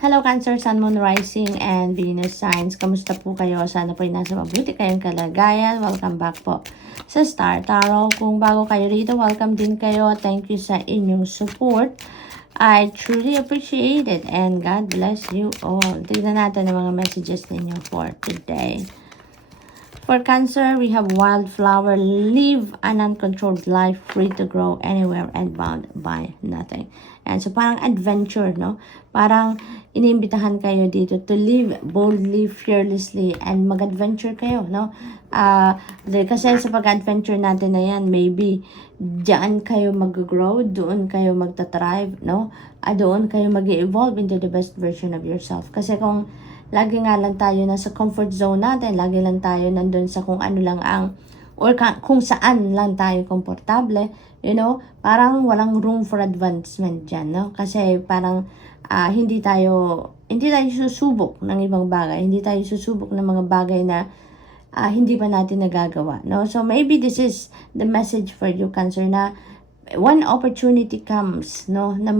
Hello Cancer, Sun, Moon, Rising, and Venus signs. Kamusta po kayo? Sana po ay nasa mabuti kayong kalagayan. Welcome back po sa Star Tarot. Kung bago kayo rito, welcome din kayo. Thank you sa inyong support. I truly appreciate it and God bless you all. Tignan natin ang mga messages ninyo for today. For Cancer, we have wildflower. Live an uncontrolled life, free to grow anywhere and bound by nothing. And so parang adventure, no? Parang inimbitahan kayo dito to live boldly, fearlessly, and mag-adventure kayo, no? Kasi sa pag-adventure natin na yan, maybe diyan kayo mag-grow, doon kayo magta-thrive, no? Doon kayo mag-evolve into the best version of yourself. Kasi kung lagi nga lang tayo nasa comfort zone natin, lagi lang tayo nandun sa kung ano lang ang, or kung saan lang tayo komportable, you know, parang walang room for advancement dyan, no? Kasi parang hindi tayo susubok ng ibang bagay, hindi tayo susubok ng mga bagay na hindi pa natin nagagawa, no? So maybe this is the message for you, Cancer, na one opportunity comes, no, na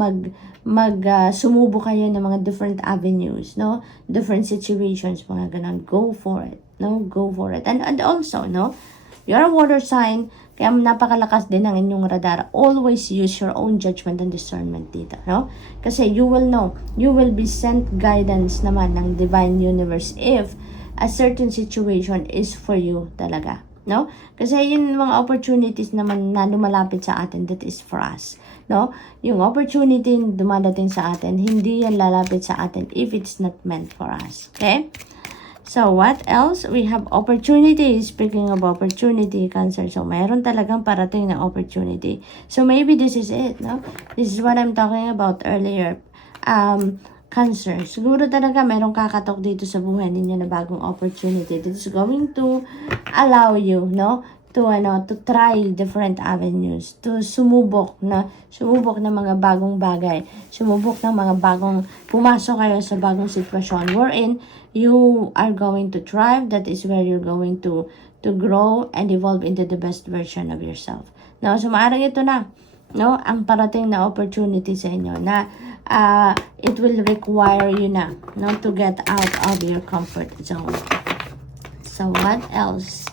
sumubo kayo ng mga different avenues, no, different situations, mga ganun. Go for it, no, go for it. And also, no, you're a water sign, kaya napakalakas din ang inyong radar. Always use your own judgment and discernment dito, no, kasi you will know, you will be sent guidance naman ng divine universe if a certain situation is for you talaga. No? Kasi yung mga opportunities naman na lumalapit sa atin, that is for us. No? Yung opportunity dumadating sa atin, hindi yan lalapit sa atin if it's not meant for us. Okay? So, what else? We have opportunity. Speaking of opportunity, Cancer. So, mayroon talagang parating na opportunity. So, maybe this is it. No? This is what I'm talking about earlier. Cancer, siguro talaga merong kakatok dito sa buhay ninyo na bagong opportunity that is going to allow you, no, to try different avenues, to sumubok ng mga bagong bagay, sumubok ng mga bagong, pumasok kayo sa bagong sitwasyon wherein you are going to thrive. That is where you're going to grow and evolve into the best version of yourself. No, so maaaring ito na, no, ang parating na opportunity sa inyo na it will require you na, no, to get out of your comfort zone. So what else?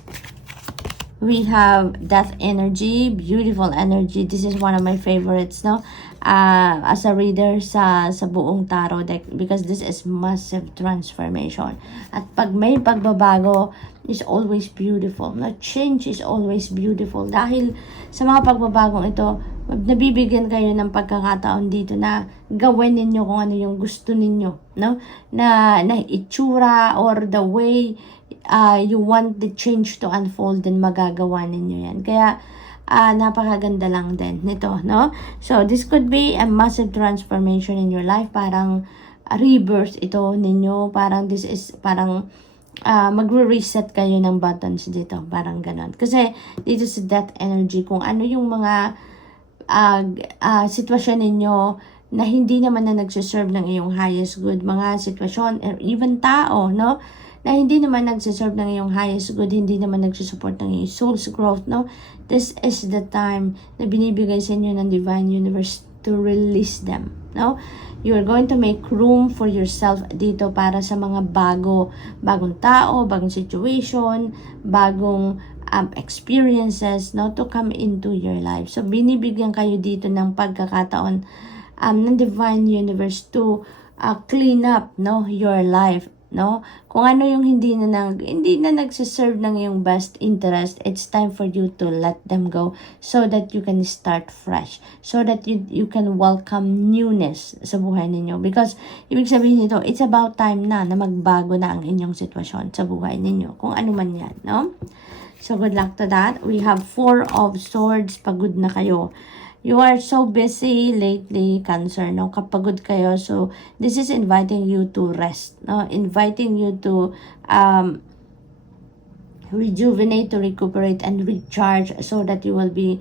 We have death energy, beautiful energy. This is one of my favorites, no, as a reader sa buong tarot deck, because this is massive transformation. At pag may pagbabago is always beautiful, no, change is always beautiful. Dahil sa mga pagbabagong ito, nabibigyan kayo ng pagkakataon dito na gawin ninyo kung ano yung gusto ninyo, no, na itsura or the way you want the change to unfold, din magagawa ninyo yan. Kaya napakaganda lang din nito, no? So this could be a massive transformation in your life, parang rebirth ito ninyo, parang this is parang magre-reset kayo ng buttons dito, parang ganon. Kasi dito sa death energy, kung ano yung mga sitwasyon ninyo na hindi naman na nagsiserve ng iyong highest good, mga sitwasyon or even tao, no, na hindi naman nagsiserve ng iyong highest good, hindi naman nagsusupport ng iyong soul's growth, no, this is the time na binibigay sa inyo ng divine universe to release them, no. You're going to make room for yourself dito para sa mga bagong tao, bagong situation, bagong experiences, no, to come into your life. So binibigyan kayo dito ng pagkakataon ng divine universe to clean up, no, your life, no. Kung ano yung hindi na nagsiserve ng yung best interest, it's time for you to let them go so that you can start fresh, so that you can welcome newness sa buhay ninyo. Because ibig sabihin nito, it's about time na magbago na ang inyong sitwasyon sa buhay ninyo, kung ano man yan, no. So, good luck to that. We have 4 of Swords. Pagod na kayo. You are so busy lately, Cancer, no? Kapagod kayo. So, this is inviting you to rest, no? Inviting you to rejuvenate, to recuperate, and recharge so that you will be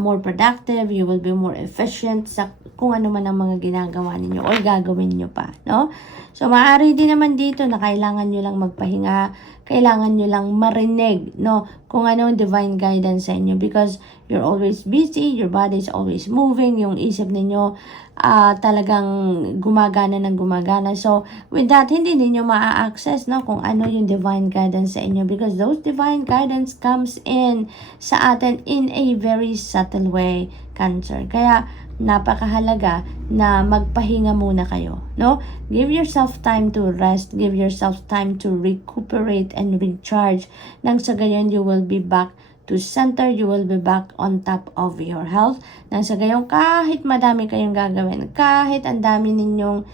more productive, you will be more efficient sa kung ano man ang mga ginagawa ninyo or gagawin nyo pa, no? So, maaari din naman dito na kailangan nyo lang magpahinga, kailangan nyo lang marinig, no? Kung ano ang divine guidance sa inyo because you're always busy, your body is always moving, yung isip ninyo talagang gumagana ng gumagana. So, with that, hindi ninyo ma-access, no? Kung ano yung divine guidance sa inyo because those divine guidance comes in sa atin in a very subtle way, Cancer. Kaya, napakahalaga na magpahinga muna kayo, no? Give yourself time to rest, give yourself time to recuperate and recharge. Nang sa gayon, you will be back to center, you will be back on top of your health. Nang sa gayon, kahit madami kayong gagawin, kahit ang dami ninyong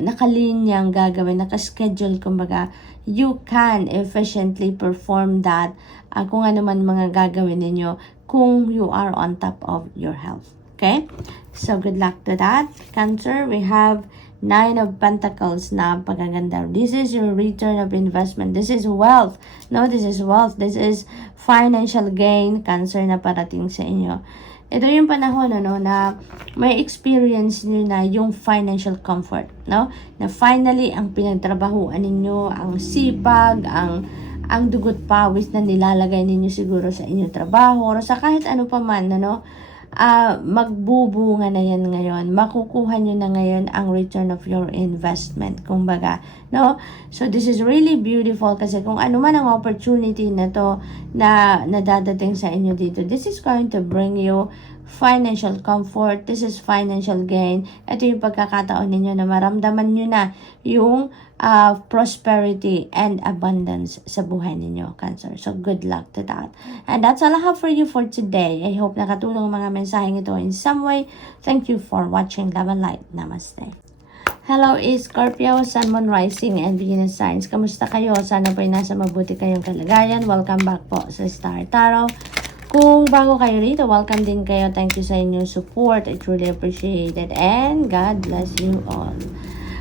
nakalinyang gagawin, nakaschedule, kumbaga, you can efficiently perform that kung ano man mga gagawin ninyo kung you are on top of your health. Okay? So, good luck to that. Cancer, we have 9 of Pentacles na pagaganda. This is your return of investment. This is wealth. No, this is wealth. This is financial gain. Cancer na parating sa inyo. Ito yung panahon, ano, na may experience nyo na yung financial comfort. No? Na finally, ang pinagtrabahuan ninyo, ang sipag, ang dugot pawis na nilalagay ninyo siguro sa inyong trabaho or sa kahit ano pa man, ano, magbubunga na yan ngayon. Makukuha nyo na ngayon ang return of your investment. Kumbaga, no? So, this is really beautiful kasi kung ano man ang opportunity na to na nadadating sa inyo dito, this is going to bring you financial comfort. This is financial gain. Ito yung pagkakataon ninyo na maramdaman nyo na yung prosperity and abundance sa buhay ninyo, Cancer. So, good luck to that. And that's all I have for you for today. I hope nakatulong ang mga mensaheng ito in some way. Thank you for watching. Love and light. Namaste. Hello, Scorpio, Sun, Moon, Rising, and Venus signs. Kamusta kayo? Sana po'y nasa mabuti kayong kalagayan. Welcome back po sa Star Tarot. Kung bago kayo rito, welcome din kayo. Thank you sa inyong support. I truly appreciate it. And God bless you all.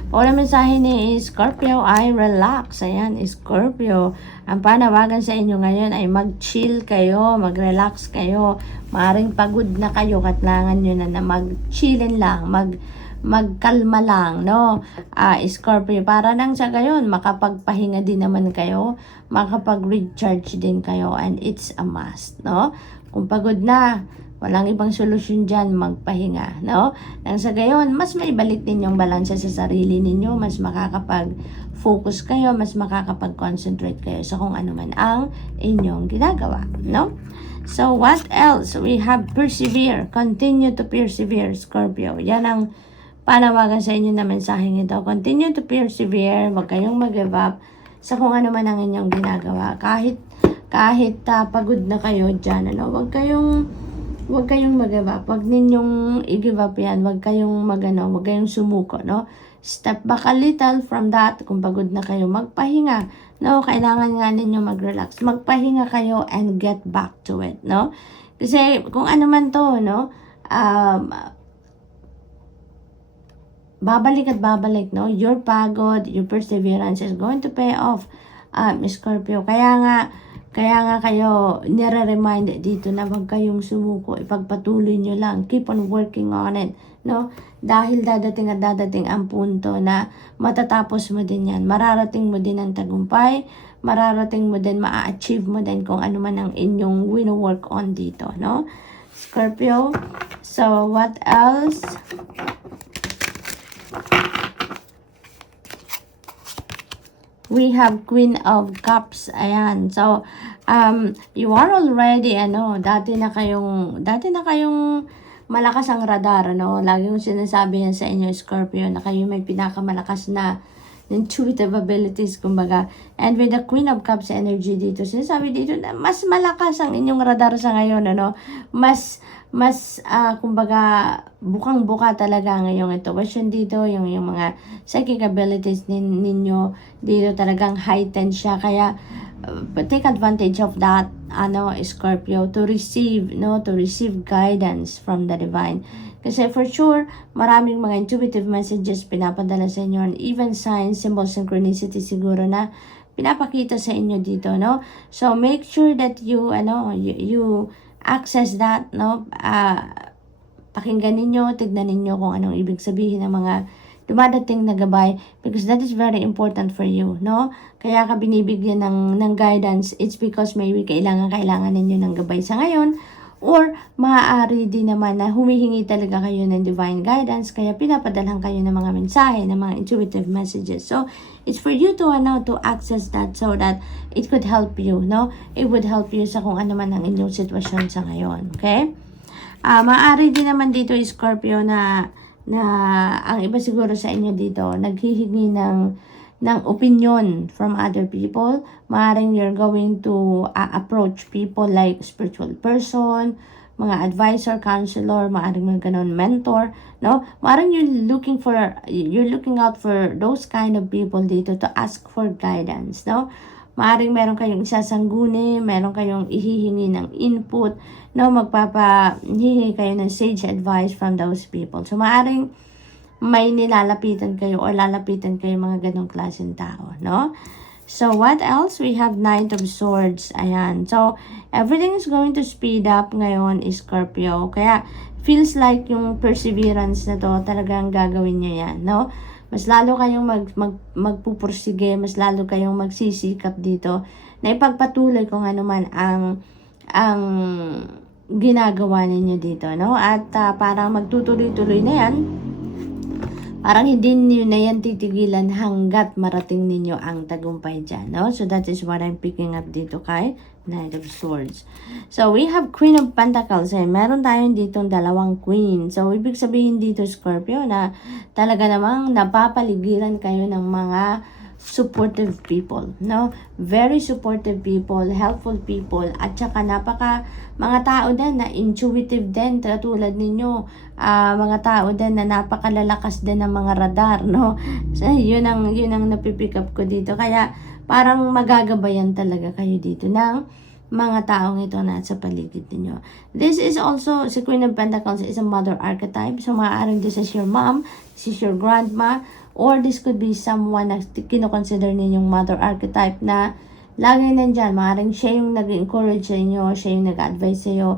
Una mensahe ni Scorpio ay relax. Ayan, Scorpio. Ang panawagan sa inyo ngayon ay mag-chill kayo, mag-relax kayo. Maaring pagod na kayo, kailangan nyo na mag-chillin lang, magkalma lang, no? Scorpio, para nang sa gayon, makapagpahinga din naman kayo, makapag-recharge din kayo, and it's a must, no? Kung pagod na, walang ibang solusyon dyan, magpahinga, no? Nang sa gayon, mas maibalik din yung balansa sa sarili ninyo, mas makakapag-focus kayo, mas makakapag-concentrate kayo sa kung ano man ang inyong ginagawa, no? So, what else? We have persevere. Continue to persevere, Scorpio. Yan ang panawagan sa inyo na mensaheng ito. Continue to persevere. Huwag kayong mag-give up sa kung ano man ang inyong ginagawa. Kahit pagod na kayo dyan, ano? Huwag kayong mag-give up. Huwag ninyong i-give up yan. Huwag kayong huwag kayong sumuko, no? Step back a little from that. Kung pagod na kayo, magpahinga. No, kailangan nga ninyo mag-relax. Magpahinga kayo and get back to it, no? Kasi kung ano man to, no? Babalik at babalik, no? Your pagod, your perseverance is going to pay off, Scorpio. Kaya nga kayo nire-remind dito na huwag kayong sumuko. Ipagpatuloy nyo lang. Keep on working on it, no? Dahil dadating at dadating ang punto na matatapos mo din yan. Mararating mo din ang tagumpay. Mararating mo din, ma-achieve mo din kung ano man ang inyong wino-work on dito, no? Scorpio. So, what else? We have Queen of Cups. Ayan. So, you are already, dati na kayong malakas ang radar, Lagi yung sinasabi yan sa inyo, Scorpio, na kayo may pinakamalakas na intuitive abilities, kumbaga. And with the Queen of Cups energy dito, sinasabi dito na mas malakas ang inyong radar sa ngayon, kumbaga, bukang-buka talaga ngayong intuition dito, yung mga psychic abilities ninyo dito talagang heightened siya. Kaya, take advantage of that, Scorpio, to receive guidance from the divine. Kasi for sure, maraming mga intuitive messages pinapadala sa inyo, and even signs, symbols, synchronicity siguro na pinapakita sa inyo dito, no? So, make sure that you access that, no? Pakinggan ninyo, tignan ninyo kung anong ibig sabihin ng mga dumadating na gabay, because that is very important for you, no? Kaya ka binibigyan ng guidance, it's because maybe kailangan ninyo ng gabay sa ngayon, or maaari din naman na humihingi talaga kayo ng divine guidance, kaya pinapadalhan kayo ng mga mensahe, ng mga intuitive messages. So, it's for you to access that so that it could help you, no? It would help you sa kung ano man ang inyong sitwasyon sa ngayon, okay? Maaari din naman dito, Scorpio, na ang iba siguro sa inyo dito, naghihingi ng opinion from other people. Maaaring you're going to approach people like spiritual person, mga advisor, counselor, maaaring mga ganon, mentor, no? Maaaring you're looking out for those kind of people dito to ask for guidance, no? Maaaring meron kayong isasangguni, meron kayong ihihingi ng input, no? Hihingi kayo ng sage advice from those people. So, maaaring may nilalapitan kayo or lalapitan kayo mga ganong klaseng tao, no? So, what else? We have Knight of Swords. Ayan. So, everything is going to speed up ngayon, Scorpio. Kaya, feels like yung perseverance na to, talagang gagawin nyo yan, no? Mas lalo kayong magpupursige, mas lalo kayong magsisikap dito na ipagpatuloy kung ano man ang ginagawa ninyo dito, no? At parang magtutuloy-tuloy na yan. Parang hindi niyo na yan titigilan hanggat marating ninyo ang tagumpay dyan, no? So, that is what I'm picking up dito kay Knight of Swords. So, we have Queen of Pentacles. Meron tayong ditong dalawang queen. So, ibig sabihin dito, Scorpio, na talaga namang napapaligiran kayo ng mga supportive people, no? Very supportive people, helpful people, at saka mga tao din na intuitive din, tulad ninyo, mga tao din na napakalalakas din ng mga radar, no? So, yun ang napipick up ko dito. Kaya, parang magagabayan talaga kayo dito ng mga taong ito na sa paligid niyo. This is also, si Queen of Pentacles is a mother archetype. So, maaaring this is your mom, this is your grandma, or this could be someone na kinoconsider ninyong mother archetype na lagi nandyan. Maaaring siya yung nag-encourage sa inyo, siya yung nag-advise sa iyo,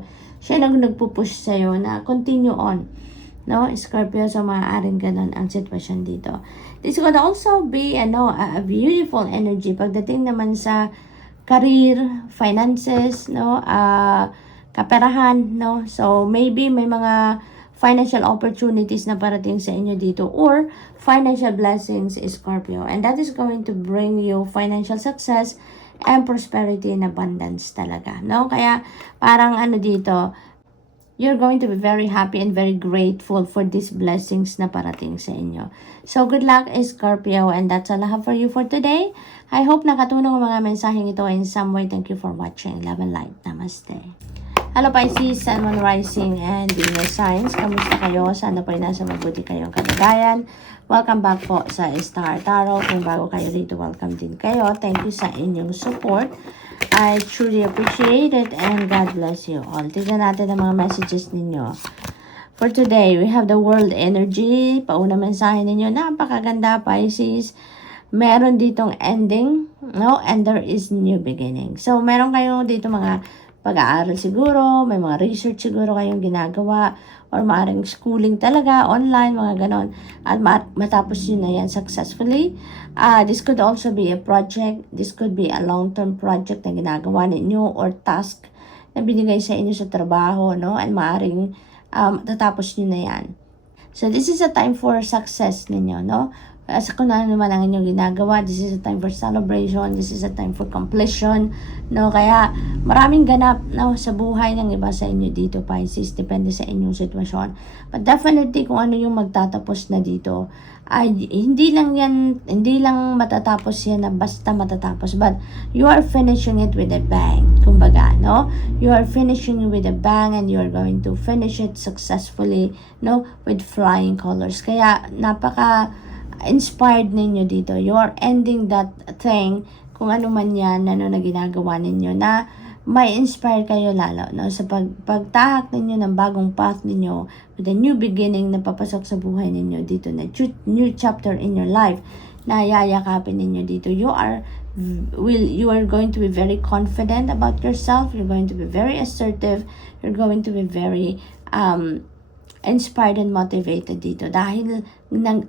siya yung nagpupush sa iyo na continue on. No, Scorpio, so maaaring ganun ang sitwasyon dito. This could also be a beautiful energy pagdating naman sa career, finances, no, kaperahan, no. So maybe may mga financial opportunities na parating sa inyo dito or financial blessings, Scorpio, and that is going to bring you financial success and prosperity and abundance talaga, no? Kaya parang dito, you're going to be very happy and very grateful for these blessings na parating sa inyo. So, good luck, Scorpio, and that's all I have for you for today. I hope nakatulong ang mga mensaheng ito in some way. Thank you for watching. Love and light. Namaste. Hello Pisces, Sun, Moon, Rising, and Venus signs. Kamusta kayo? Sana po ay nasa mabuti kayong kalagayan. Welcome back po sa Star Tarot. Kung bago kayo rito, welcome din kayo. Thank you sa inyong support. I truly appreciate it and God bless you all. Tignan natin ang mga messages ninyo. For today, we have the world energy. Pauna mensahe ninyo. Napakaganda, Pisces. Meron ditong ending, no? And there is new beginning. So, meron kayo dito mga pag-aaral siguro, may mga research siguro kayong ginagawa, or maaaring schooling talaga, online, mga ganon. At matapos yun na yan successfully. This could also be a project. This could be a long-term project na ginagawa ninyo or task na binigay sa inyo sa trabaho, no? And maaaring tatapos nyo na yan. So, this is a time for success ninyo, no? Sa kung ano naman ang inyong ginagawa, this is a time for celebration, this is a time for completion, no? Kaya maraming ganap, no, sa buhay ng iba sa inyo dito, Pisces, depende sa inyong sitwasyon. But definitely kung ano yung magtatapos na dito, ay hindi lang matatapos yan na basta matatapos, but you are finishing it with a bang, kumbaga, no? You are finishing it with a bang and you are going to finish it successfully, no, with flying colors. Kaya inspired ninyo dito. You are ending that thing, kung ano man yan, na ginagawa ninyo, na may inspire kayo lalo, no? Sa pagtahak ninyo ng bagong path ninyo, with a new beginning na papasok sa buhay ninyo dito, na new chapter in your life, na yayakapin ninyo dito. You are you are going to be very confident about yourself, you're going to be very assertive, you're going to be very inspired and motivated dito dahil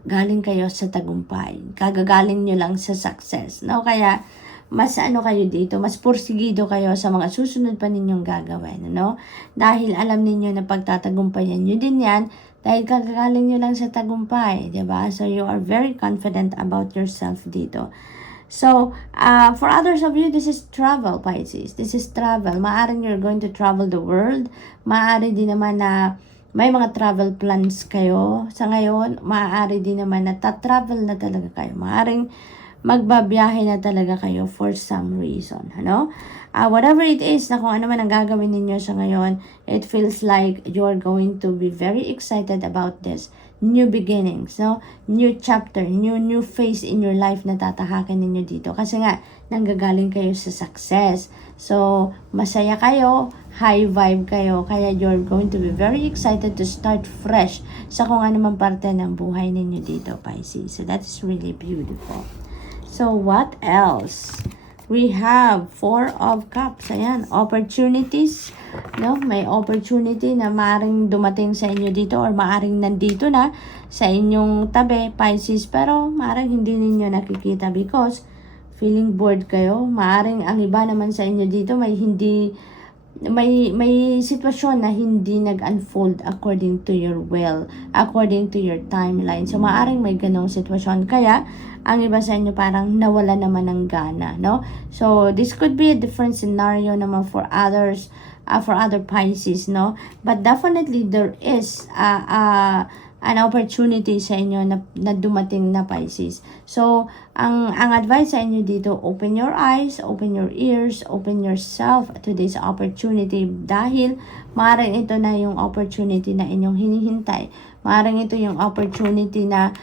galing kayo sa tagumpay, kagagaling nyo lang sa success, no? Kaya mas kayo dito, mas porsigido kayo sa mga susunod pa ninyong gagawin, no? Dahil alam ninyo na pagtatagumpayan nyo din yan dahil kagagaling nyo lang sa tagumpay, diba? So you are very confident about yourself dito. So, for others of you, this is travel, Pisces. This is travel. Maaring you're going to travel the world. Maaari din naman na may mga travel plans kayo. Sa ngayon, maaari din naman na travel na talaga kayo. Maaring magbabiyahe na talaga kayo for some reason. Ano? Whatever it is na kung ano man ang gagawin ninyo sa ngayon, it feels like you're going to be very excited about this. New beginnings, no? New chapter, new phase in your life na tatahakin ninyo dito. Kasi nga, nanggagaling kayo sa success. So, masaya kayo, high vibe kayo, kaya you're going to be very excited to start fresh sa kung ano man parte ng buhay ninyo dito, Pisces. So, that's really beautiful. So, what else? We have 4 of Cups. Ayan, opportunities. No? May opportunity na maaring dumating sa inyo dito or maaring nandito na sa inyong tabi, Pisces. Pero maaring hindi ninyo nakikita because feeling bored kayo. Maaring ang iba naman sa inyo dito may sitwasyon na hindi nag-unfold according to your will, according to your timeline. So, maaring may ganong sitwasyon. Kaya, ang iba sa inyo parang nawala naman ng gana, no? So, this could be a different scenario naman for others, for other Pisces, no? But definitely, there is an opportunity sa inyo na dumating na Pisces. So, ang advice sa inyo dito, open your eyes, open your ears, open yourself to this opportunity dahil maaaring ito na yung opportunity na inyong hinihintay. Maaaring ito yung opportunity na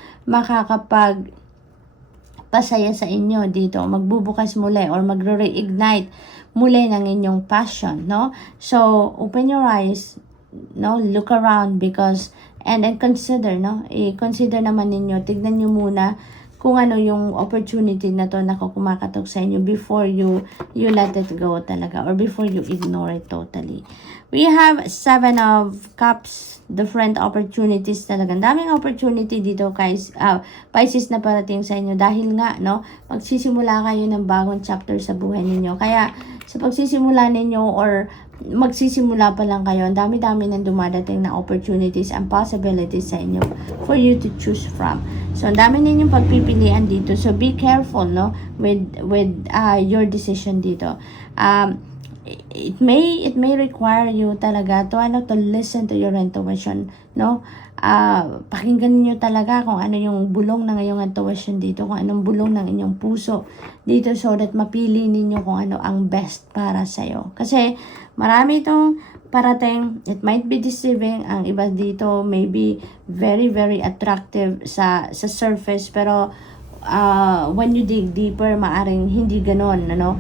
pasaya sa inyo dito, magbubukas muli or magre-reignite muli ng inyong passion, no? So, open your eyes, no? Look around because, and consider, no? I-consider naman ninyo, tignan nyo muna kung ano yung opportunity na to na kumakatok sa inyo before you let it go talaga or before you ignore it totally. We have 7 of Cups, different opportunities talaga. Daming opportunity dito guys, Pisces na parating sa inyo dahil nga, no, magsisimula kayo ng bagong chapter sa buhay ninyo. Kaya sa pagsisimula ninyo or magsisimula pa lang kayo, ang dami-dami nang dumadating na opportunities and possibilities sa inyo for you to choose from. So, ang dami ninyong pagpipilian dito. So, be careful, no, with your decision dito. It may require you talaga to listen to your intuition, no? Pakinggan niyo talaga kung ano yung bulong ng iyong intuition dito, kung anong bulong ng inyong puso dito so that mapili ninyo kung ano ang best para sa iyo. Kasi marami itong parating, it might be deceiving, ang iba dito may be very very attractive sa surface pero when you dig deeper maaring hindi ganon, ano?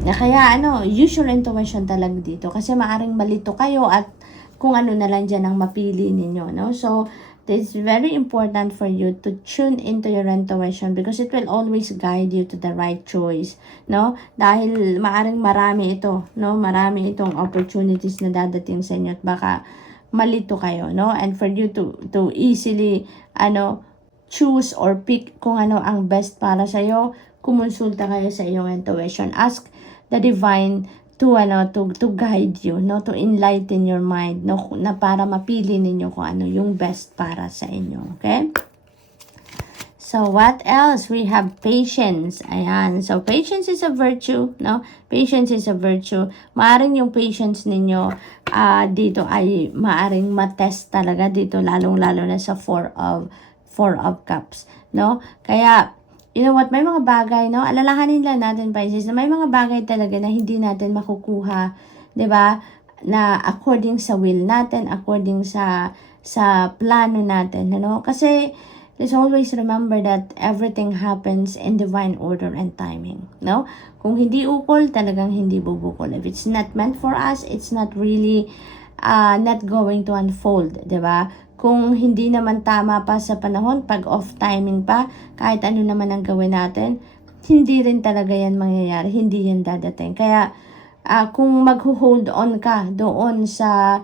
Kaya use your intuition talaga dito kasi maaring malito kayo at kung ano na lang dyan ang mapili ninyo, no? So, it's very important for you to tune into your intuition because it will always guide you to the right choice, no? Dahil maaring marami ito, no? Marami itong opportunities na dadating sa inyo at baka malito kayo, no? And for you to easily, choose or pick kung ano ang best para sa iyo, kumonsulta kayo sa iyong intuition. Ask the divine to guide you, no, to enlighten your mind, no, na para mapili ninyo kung ano yung best para sa inyo, okay? So what else? We have patience. Ayan. So patience is a virtue, no? Patience is a virtue. Maaring yung patience ninyo dito ay maaring matest talaga dito, lalong-lalo na sa 4 of Cups, no? Kaya you know what, may mga bagay, no? Alalahanin lang natin, Pisces, na may mga bagay talaga na hindi natin makukuha, 'di ba? Na according sa will natin, according sa plano natin, ano? Kasi let's always remember that everything happens in divine order and timing, no? Kung hindi ukol, talagang hindi bubukol. If it's not meant for us, it's not really not going to unfold, 'di ba? Kung hindi naman tama pa sa panahon, pag off timing pa, kahit ano naman ang gawin natin, hindi rin talaga yan mangyayari, hindi yan dadating. Kaya, kung mag-hold on ka doon sa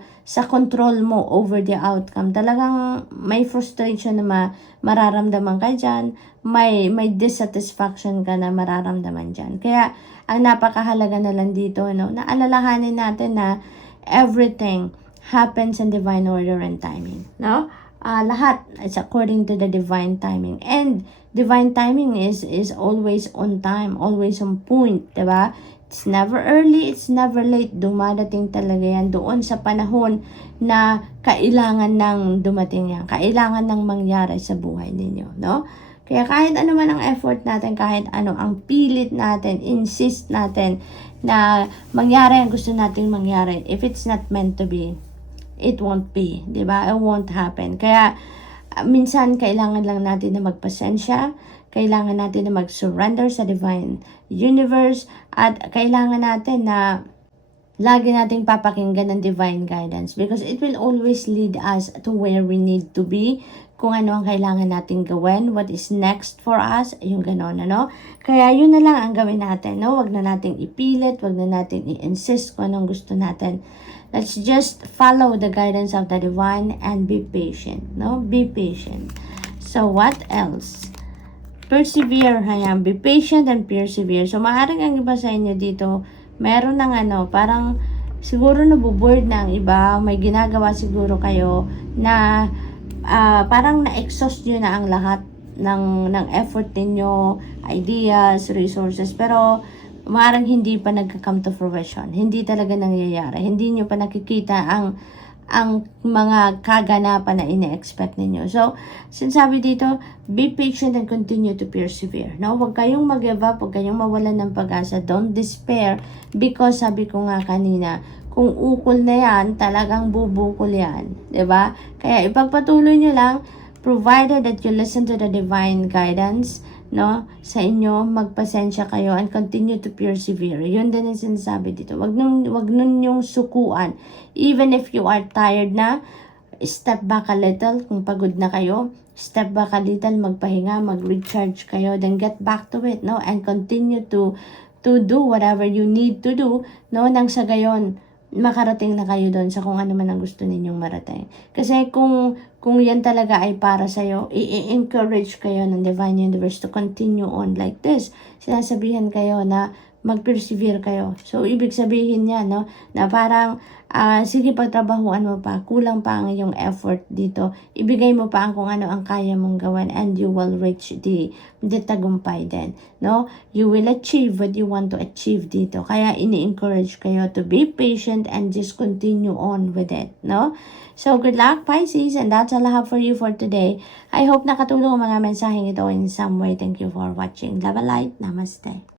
control mo over the outcome, talagang may frustration na mararamdaman ka dyan, may dissatisfaction ka na mararamdaman dyan. Kaya, ang napakahalaga na lang dito, no, na alalahanin natin na everything happens in divine order and timing, no? Lahat is according to the divine timing. And divine timing is always on time, always on point, diba? It's never early, it's never late. Dumadating talaga yan doon sa panahon na kailangan ng dumating yan. Kailangan ng mangyari sa buhay ninyo, no? Kaya kahit ano man ang effort natin, kahit ano ang pilit natin, insist natin na mangyari ang gusto nating mangyari, if it's not meant to be, it won't be, di ba? It won't happen. Kaya minsan kailangan lang natin na magpasensya, kailangan natin na mag-surrender sa divine universe, at kailangan natin na lagi nating papakinggan ng divine guidance because it will always lead us to where we need to be, kung ano ang kailangan nating gawin, what is next for us, yung gano'n, ano? Kaya yun na lang ang gawin natin, no? Wag na nating ipilit, wag na nating i-insist kung anong gusto natin. Let's just follow the guidance of the divine and be patient, no? Be patient. So, what else? Persevere, hayan. Be patient and persevere. So, maaaring ang iba sa inyo dito, meron ng parang siguro nabuboard na ang iba, may ginagawa siguro kayo na parang na-exhaust nyo na ang lahat ng effort ninyo, ideas, resources, pero maaaring hindi pa nagka-come to fruition. Hindi talaga nangyayari. Hindi nyo pa nakikita ang mga kaganapan na ine-expect ninyo. So, sinasabi dito, be patient and continue to persevere. No? Huwag kayong mag-give up, huwag kayong mawalan ng pag-asa. Don't despair because sabi ko nga kanina, kung ukol na yan, talagang bubukol yan. 'Di ba? Kaya ipagpatuloy nyo lang, provided that you listen to the divine guidance, no? Sa inyo, magpasensya kayo and continue to persevere. Yun din ang sinasabi dito. Wag nun yung sukuan. Even if you are tired na, step back a little. Kung pagod na kayo, step back a little, magpahinga, mag-recharge kayo, then get back to it, no? And continue to do whatever you need to do, no? Nang sa gayon, makarating na kayo doon sa kung ano man ang gusto ninyong marating. Kasi kung yan talaga ay para sa'yo, i-encourage kayo ng Divine Universe to continue on like this. Sinasabihan kayo na mag-persevere kayo. So, ibig sabihin niya, no, na parang, sige, pagtrabahuan mo pa, kulang pa ang iyong effort dito. Ibigay mo pa ang kung ano ang kaya mong gawin and you will reach the tagumpay din, no? You will achieve what you want to achieve dito. Kaya, ini-encourage kayo to be patient and just continue on with it, no? So, good luck, Pisces, and that's all I have for you for today. I hope nakatulong ang mga mensaheng ito in some way. Thank you for watching. Love and light. Namaste.